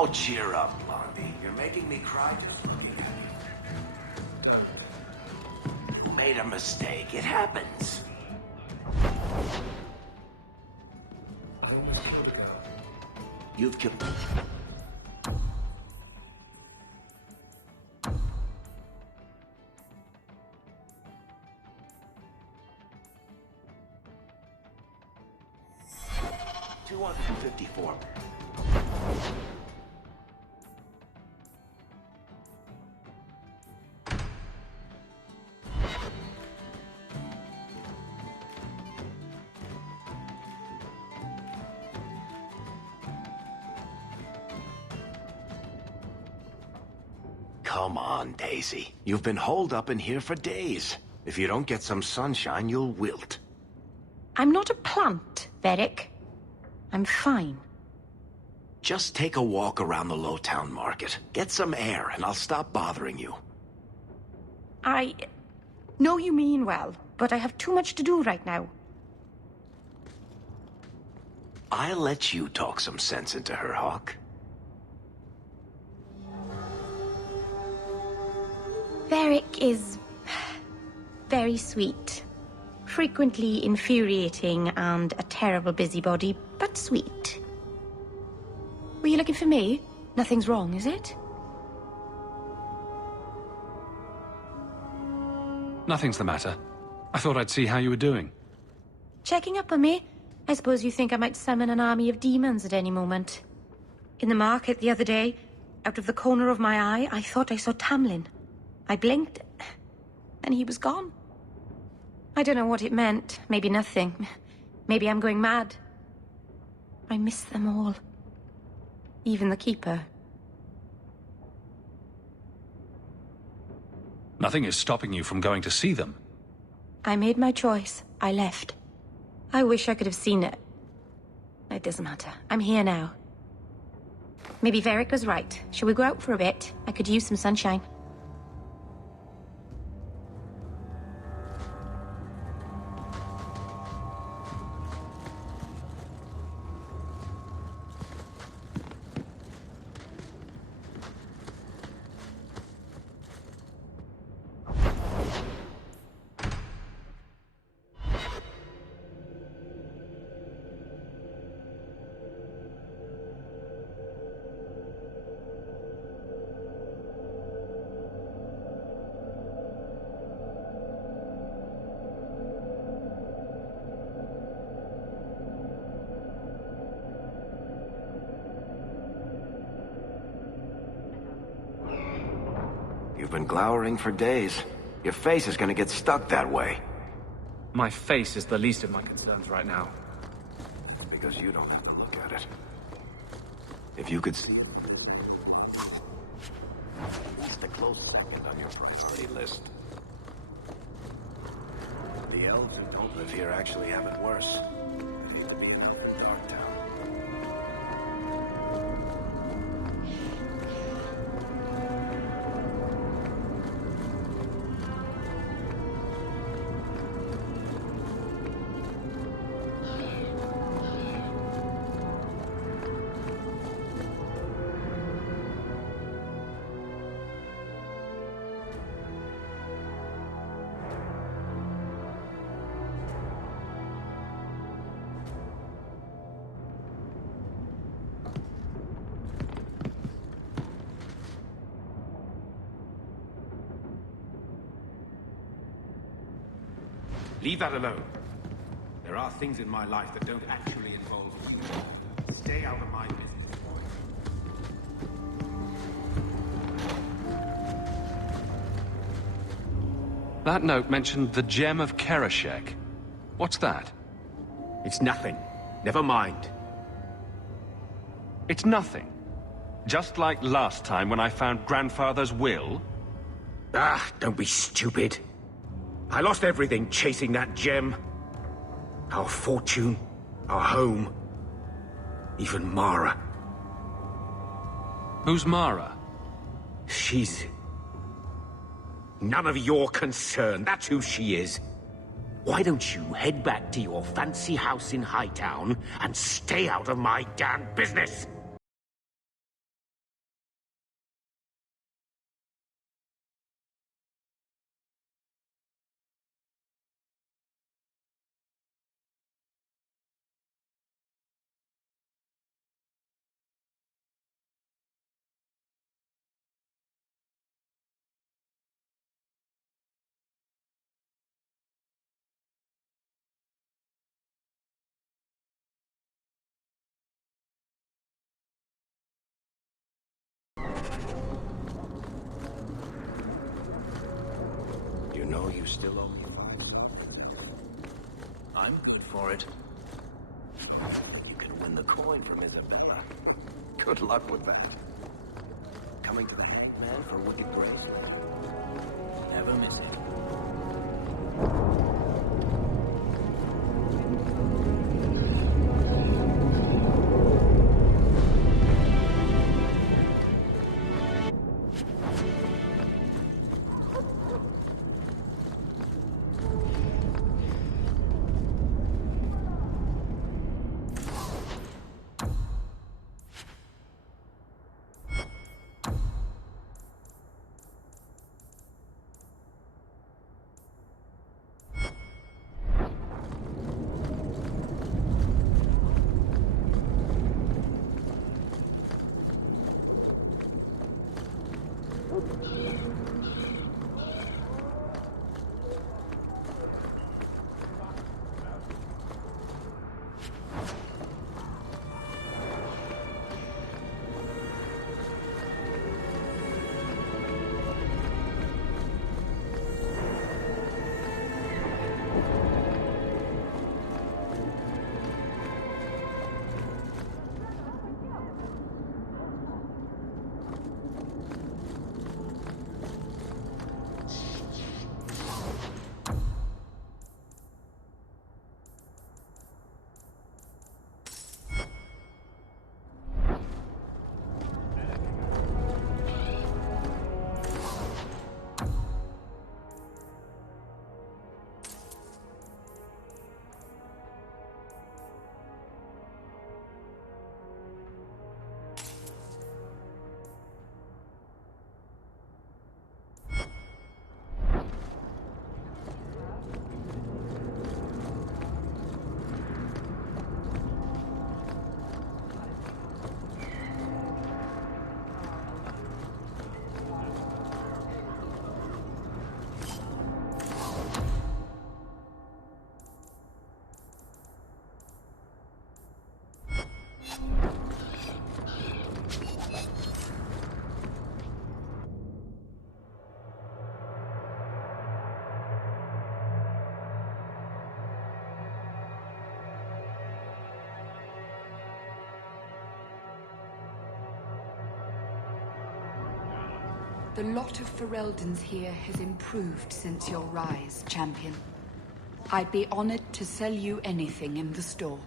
Oh, cheer up, Blondie. You're making me cry just looking at you. Made a mistake. It happens. You've killed... $254. Come on, Daisy. You've been holed up in here for days. If you don't get some sunshine, you'll wilt. I'm not a plant, Varric. I'm fine. Just take a walk around the Lowtown Market. Get some air, and I'll stop bothering you. I know you mean well, but I have too much to do right now. I'll let you talk some sense into her, Hawk. Varric is very sweet. Frequently infuriating and a terrible busybody, but sweet. Were you looking for me? Nothing's wrong, is it? Nothing's the matter. I thought I'd see how you were doing. Checking up on me? I suppose you think I might summon an army of demons at any moment. In the market the other day, out of the corner of my eye, I thought I saw Tamlin. I blinked, and he was gone. I don't know what it meant. Maybe nothing. Maybe I'm going mad. I miss them all. Even the Keeper. Nothing is stopping you from going to see them. I made my choice. I left. I wish I could have seen it. It doesn't matter. I'm here now. Maybe Varric was right. Shall we go out for a bit? I could use some sunshine. You've been glowering for days. Your face is gonna get stuck that way. My face is the least of my concerns right now. Because you don't have to look at it. If you could see... Just a close second on your priority list. The elves who don't live here actually have it worse. They live in Darktown. Leave that alone. There are things in my life that don't actually involve you. Stay out of my business, boy. That note mentioned the Gem of Kereshek. What's that? It's nothing. Never mind. It's nothing. Just like last time when I found Grandfather's will? Ah, don't be stupid. I lost everything chasing that gem. Our fortune, our home, even Mara. Who's Mara? She's... none of your concern. That's who she is. Why don't you head back to your fancy house in Hightown and stay out of my damn business? still owe me 5 sovereigns. I'm good for it. You can win the coin from Isabella. Good luck with that. Coming to the Hangman for wicked grace? Never miss it. The lot of Ferelden's here has improved since your rise, champion. I'd be honored to sell you anything in the store.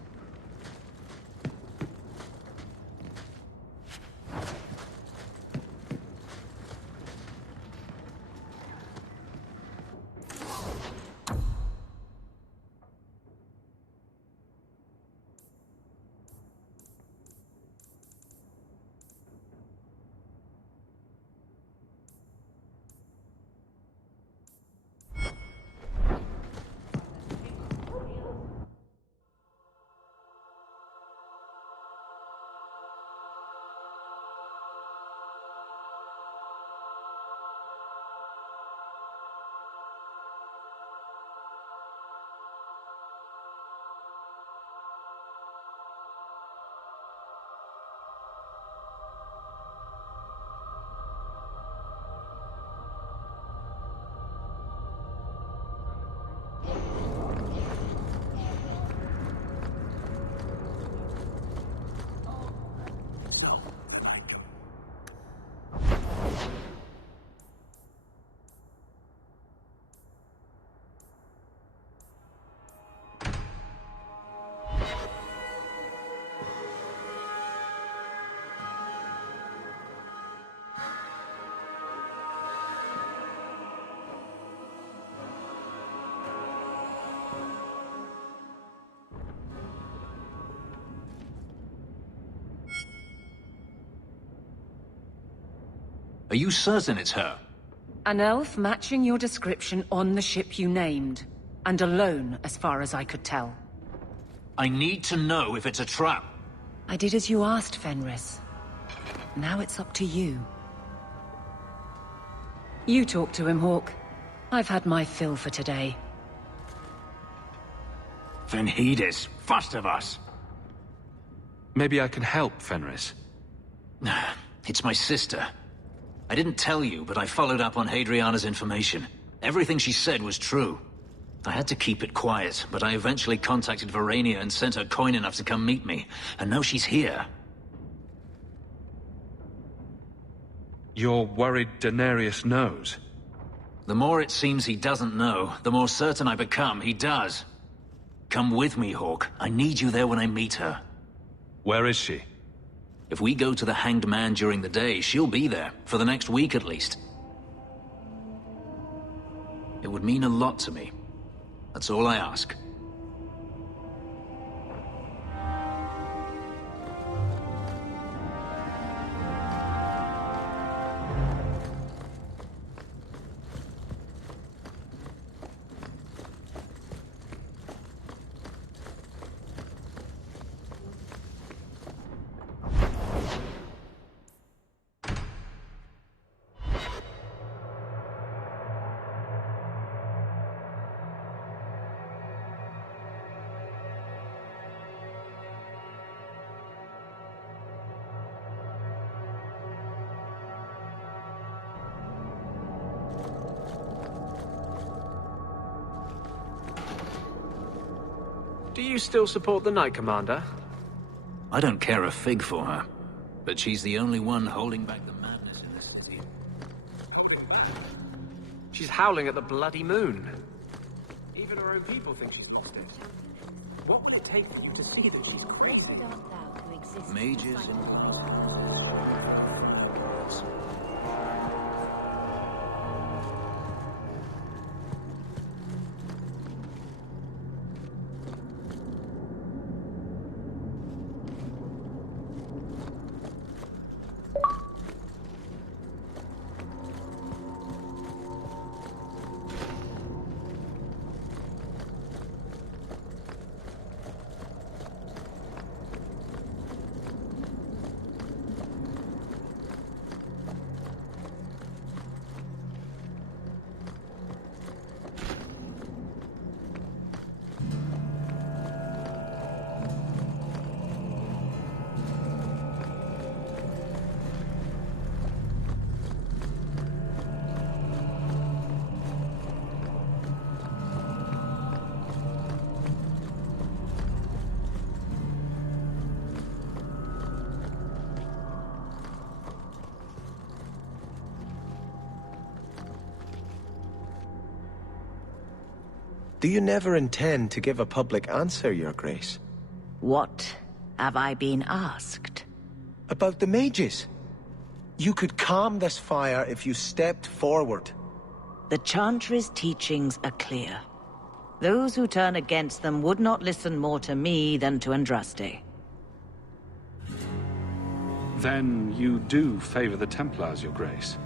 Are you certain it's her? An elf matching your description on the ship you named. And alone, as far as I could tell. I need to know if it's a trap. I did as you asked, Fenris. Now it's up to you. You talk to him, Hawke. I've had my fill for today. Venhedis, first of us. Maybe I can help, Fenris. It's my sister. I didn't tell you, but I followed up on Hadriana's information. Everything she said was true. I had to keep it quiet, but I eventually contacted Verania and sent her coin enough to come meet me. And now she's here. You're worried Daenerys knows? The more it seems he doesn't know, the more certain I become he does. Come with me, Hawke. I need you there when I meet her. Where is she? If we go to the Hanged Man during the day, she'll be there, for the next week at least. It would mean a lot to me. That's all I ask. Do you still support the Knight Commander? I don't care a fig for her, but she's the only one holding back the madness in this city. She's howling at the bloody moon. Even her own people think she's lost it. What will it take for you to see that she's crazy? Mages and... Do you never intend to give a public answer, Your Grace? What have I been asked? About the mages. You could calm this fire if you stepped forward. The Chantry's teachings are clear. Those who turn against them would not listen more to me than to Andraste. Then you do favor the Templars, Your Grace?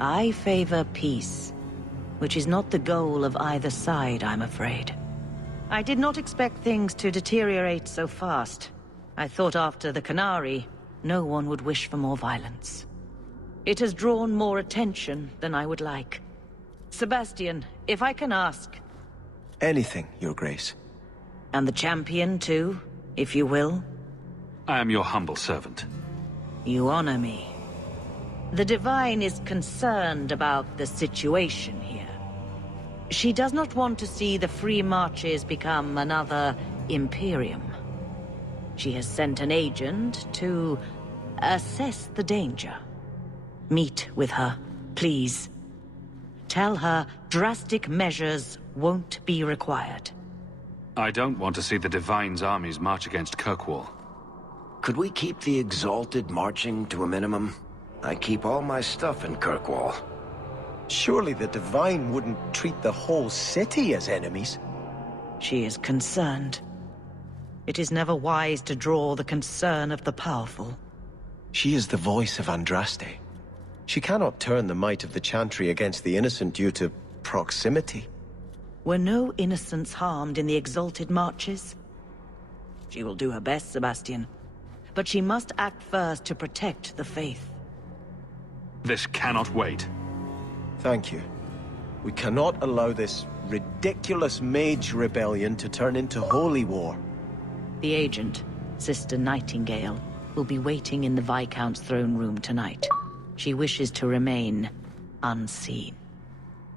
I favor peace, which is not the goal of either side, I'm afraid. I did not expect things to deteriorate so fast. I thought after the Canary, no one would wish for more violence. It has drawn more attention than I would like. Sebastian, if I can ask... Anything, Your Grace. And the champion, too, if you will? I am your humble servant. You honor me. The Divine is concerned about the situation here. She does not want to see the Free Marches become another Imperium. She has sent an agent to assess the danger. Meet with her, please. Tell her drastic measures won't be required. I don't want to see the Divine's armies march against Kirkwall. Could we keep the Exalted marching to a minimum? I keep all my stuff in Kirkwall. Surely the Divine wouldn't treat the whole city as enemies. She is concerned. It is never wise to draw the concern of the powerful. She is the voice of Andraste. She cannot turn the might of the Chantry against the innocent due to proximity. Were no innocents harmed in the Exalted marches? She will do her best, Sebastian. But she must act first to protect the faith. This cannot wait. Thank you. We cannot allow this ridiculous mage rebellion to turn into holy war. The agent, Sister Nightingale, will be waiting in the Viscount's throne room tonight. She wishes to remain unseen.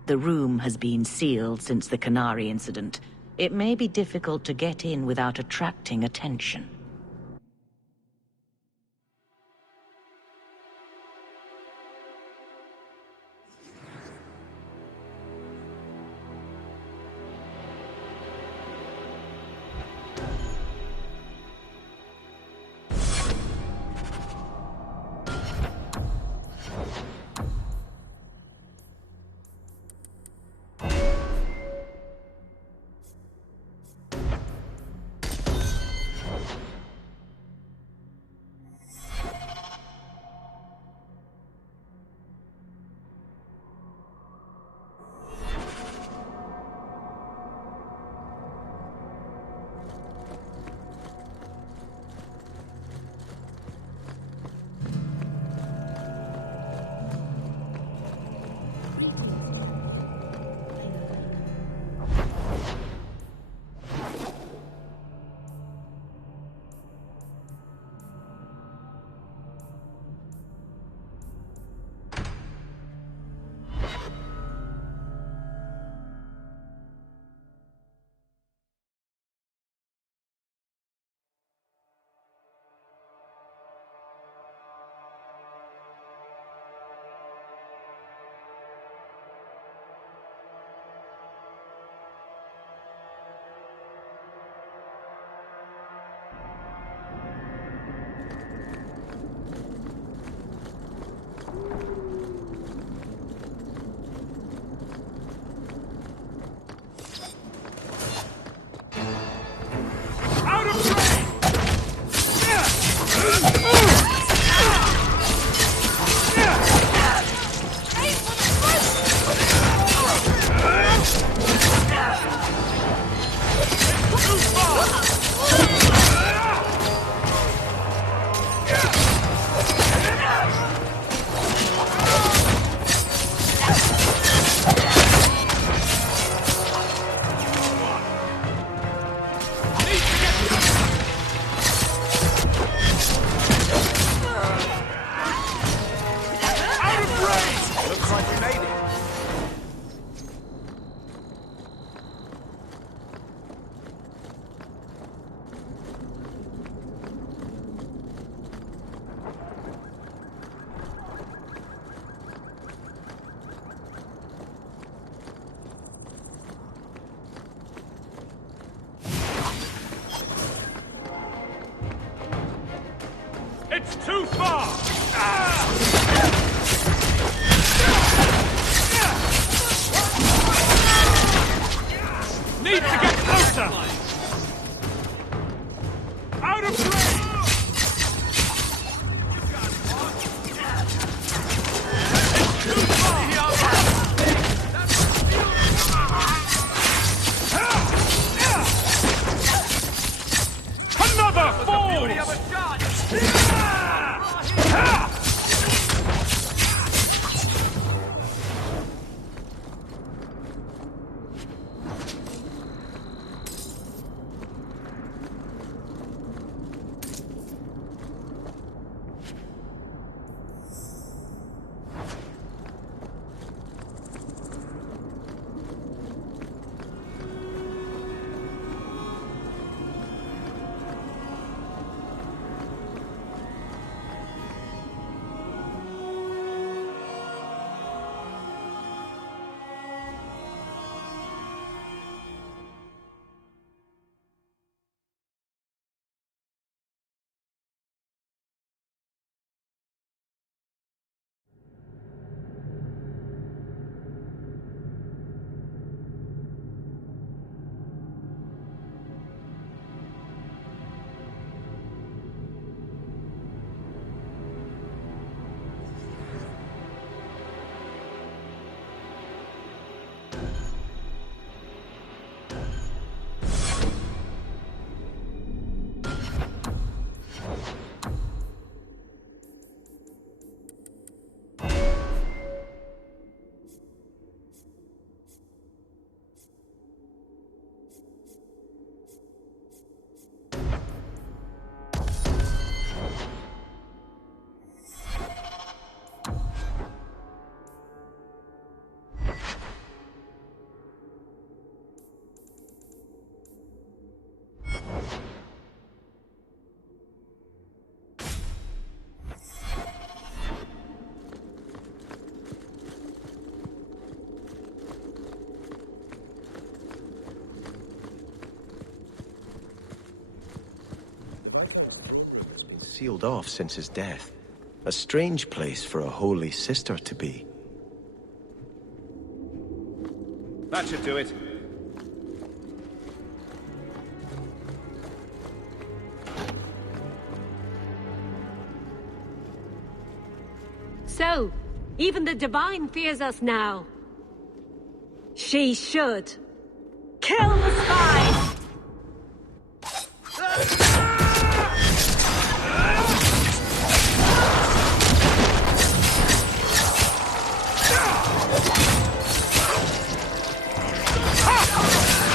The room has been sealed since the Canary incident. It may be difficult to get in without attracting attention. It's too far! Need to get closer! Out of range! Another fall! sealed off since his death. A strange place for a holy sister to be. That should do it. So, even the Divine fears us now. She should. Kill the spies!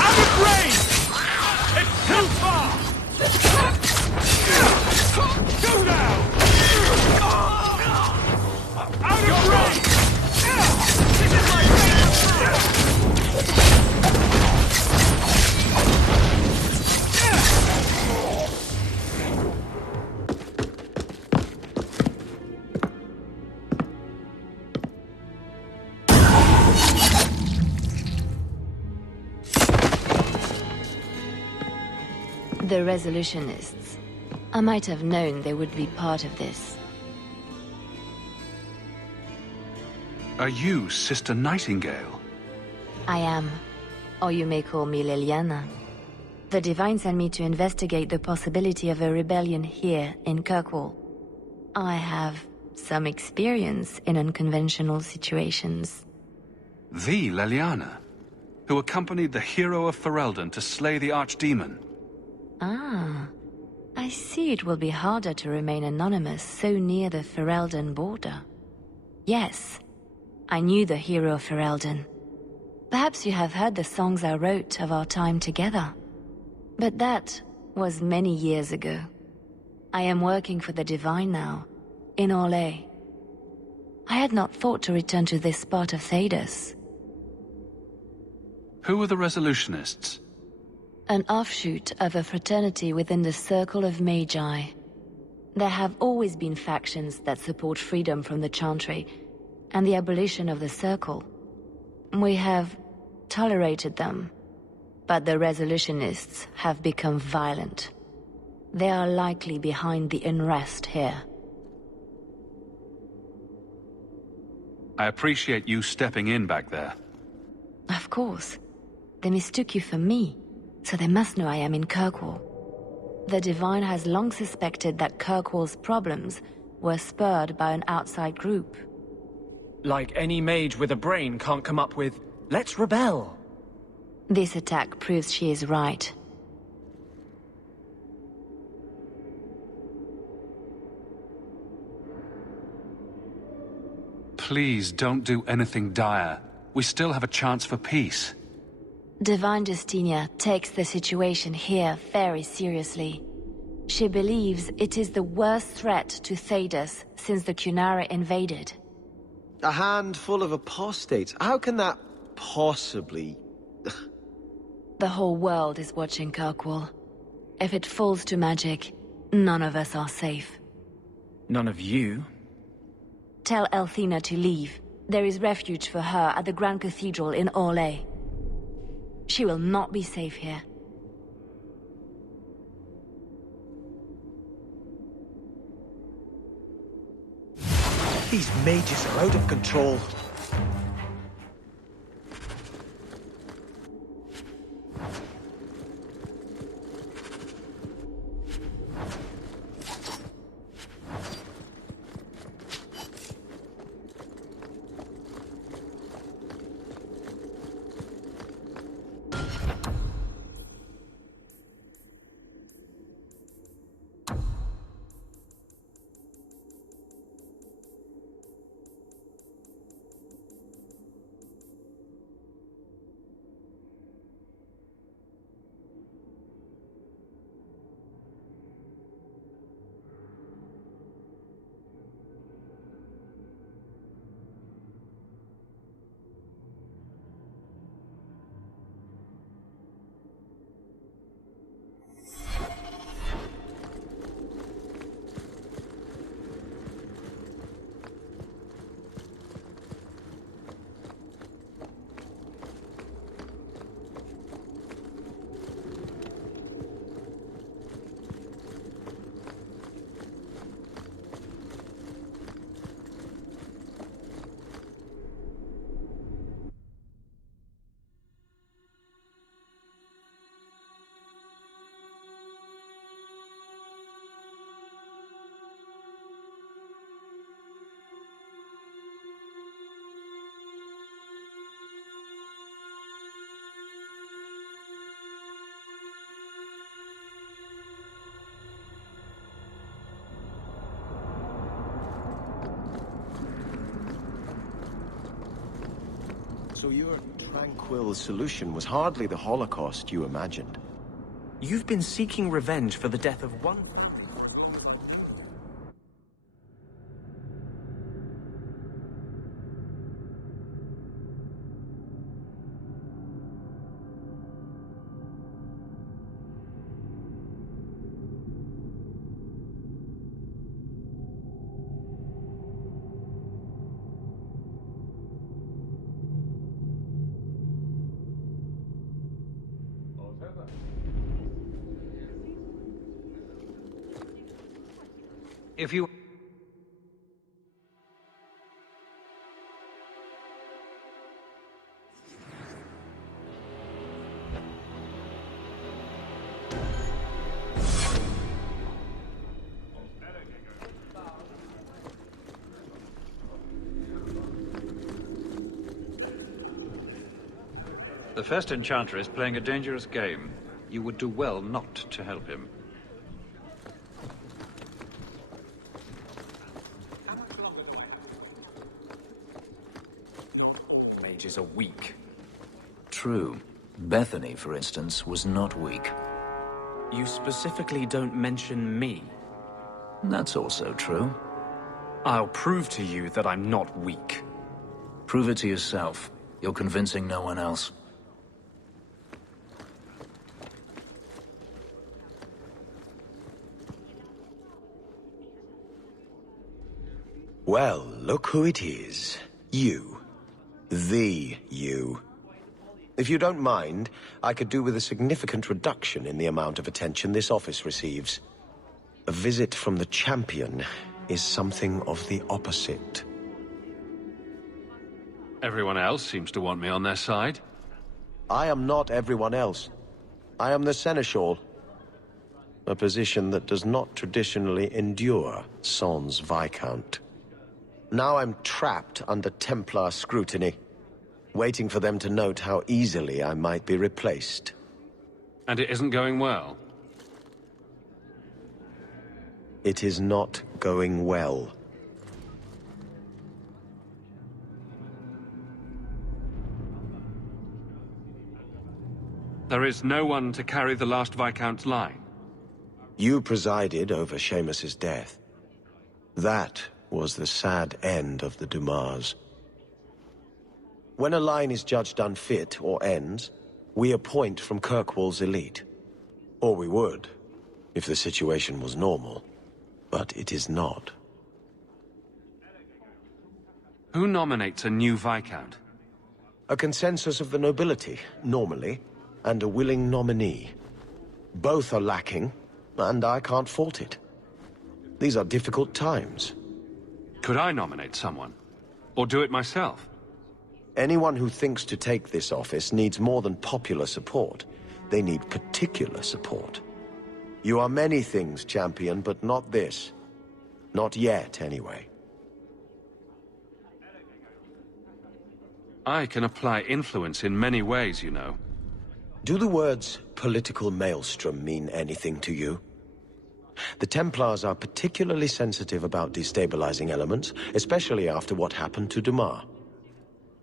Out of range! It's too far! Go down! Out of range! This is my The Resolutionists. I might have known they would be part of this. Are you Sister Nightingale? I am. Or you may call me Leliana. The Divine sent me to investigate the possibility of a rebellion here in Kirkwall. I have some experience in unconventional situations. The Leliana, who accompanied the hero of Ferelden to slay the Archdemon. Ah, I see it will be harder to remain anonymous so near the Ferelden border. Yes, I knew the hero of Ferelden. Perhaps you have heard the songs I wrote of our time together. But that was many years ago. I am working for the Divine now, in Orlais. I had not thought to return to this part of Thedas. Who are the Resolutionists? An offshoot of a fraternity within the Circle of Magi. There have always been factions that support freedom from the Chantry and the abolition of the Circle. We have tolerated them, but the Resolutionists have become violent. They are likely behind the unrest here. I appreciate you stepping in back there. Of course. They mistook you for me, so they must know I am in Kirkwall. The Divine has long suspected that Kirkwall's problems were spurred by an outside group. Like any mage with a brain can't come up with, "Let's rebel." This attack proves she is right. Please don't do anything dire. We still have a chance for peace. Divine Justinia takes the situation here very seriously. She believes it is the worst threat to Thedas since the Cunara invaded. A handful of apostates? How can that possibly... The whole world is watching Kirkwall. If it falls to magic, none of us are safe. None of you? Tell Elthina to leave. There is refuge for her at the Grand Cathedral in Orlais. She will not be safe here. These mages are out of control. So your tranquil solution was hardly the Holocaust you imagined. You've been seeking revenge for the death of one... If you... The first Enchanter is playing a dangerous game. You would do well not to help him. Mages are weak. True. Bethany, for instance, was not weak. You specifically don't mention me. That's also true. I'll prove to you that I'm not weak. Prove it to yourself. You're convincing no one else. Well, look who it is. You. The you. If you don't mind, I could do with a significant reduction in the amount of attention this office receives. A visit from the Champion is something of the opposite. Everyone else seems to want me on their side. I am not everyone else. I am the Seneschal. A position that does not traditionally endure Sans Viscount. Now I'm trapped under Templar scrutiny, waiting for them to note how easily I might be replaced. And it isn't going well? It is not going well. There is no one to carry the last Viscount's line. You presided over Seamus's death. That was the sad end of the Dumas. When a line is judged unfit or ends, we appoint from Kirkwall's elite. Or we would, if the situation was normal. But it is not. Who nominates a new Viscount? A consensus of the nobility, normally, and a willing nominee. Both are lacking, and I can't fault it. These are difficult times. Could I nominate someone? Or do it myself? Anyone who thinks to take this office needs more than popular support. They need particular support. You are many things, Champion, but not this. Not yet, anyway. I can apply influence in many ways, you know. Do the words political maelstrom mean anything to you? The Templars are particularly sensitive about destabilizing elements, especially after what happened to Dumas.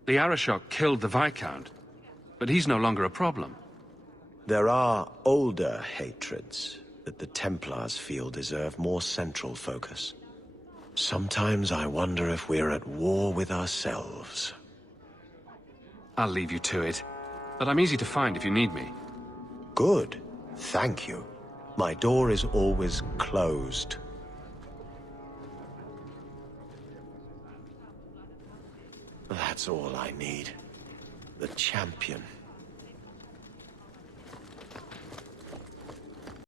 The Arishok killed the Viscount, but he's no longer a problem. There are older hatreds that the Templars feel deserve more central focus. Sometimes I wonder if we're at war with ourselves. I'll leave you to it, but I'm easy to find if you need me. Good. Thank you. My door is always closed. That's all I need. The Champion.